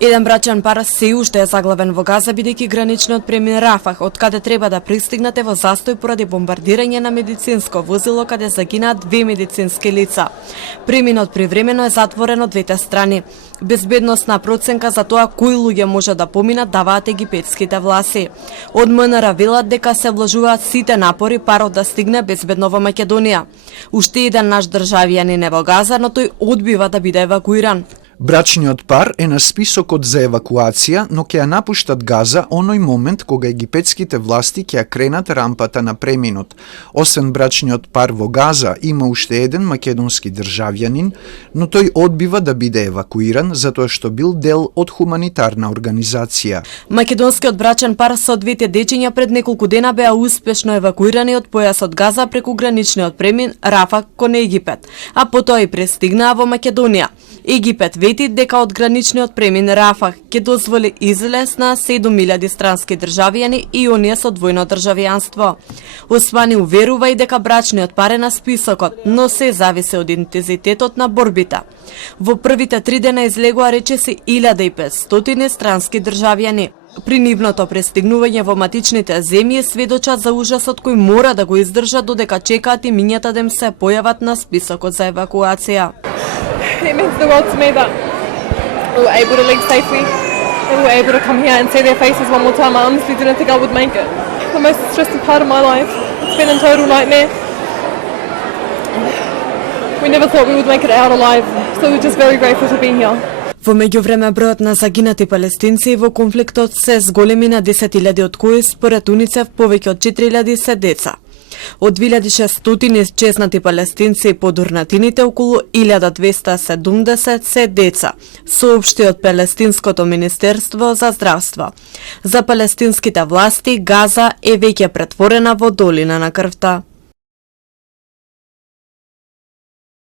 Еден брачен пар се уште е заглавен во Газа бидејќи граничниот премин Рафах, од каде треба да пристигнате во застој поради бомбардирање на медицинско возило каде загинаа 2 медицински лица. Преминот привремено е затворен од двете страни. Безбедносна проценка за тоа кои луѓе може да поминат даваат египетските власти. Од МНР велат дека се вложуваат сите напори парот да стигне безбедно во Македонија. Уште еден наш државјанин е во Газа, но тој одбива да биде евакуиран. Брачниот пар е на списокот за евакуација, но ќе ја напуштат Газа оној момент кога египетските власти ќе ја кренат рампата на преминот. Освен брачниот пар во Газа, има уште еден македонски државјанин, но тој одбива да биде евакуиран затоа што бил дел од хуманитарна организација. Македонскиот брачен пар со двете дечиња пред неколку дена беа успешно евакуирани од појасот Газа преку граничниот премин Рафах кон Египет, а потоа и пристигнаа во Македонија. Египет вети дека од граничниот премин Рафах ќе дозволи излез на 7000 странски државјани и оние со двојно државјанство. Османи уверува и дека брачниот пар е на списокот, но се зависи од интензитетот на борбите. Во првите 3 дена излегоа речиси 1500 странски државјани. При нивното пристигнување во матичните земји сведочат за ужасот кој мора да го издржат додека чекаат имињата да им се појават на списокот за евакуација. It means the world to me that we were able to leave safely and we were able to come here and see their faces one more time. I honestly didn't think I would make it. The most stressful part of my life. It's been a total nightmare. We never thought we would make it out alive, so we're just very grateful to be here. Во меѓувреме бројот на загинати палестинци во конфликтот се зголеми на 10.000, од кои според УНИЦЕФ повеќе од 4.000 се деца. Од 2600 чеснати палестинци по Дурнатините, околу 1270 се деца, соопшти од Палестинското министерство за здравство. За палестинските власти, Газа е веќе претворена во долина на крвта.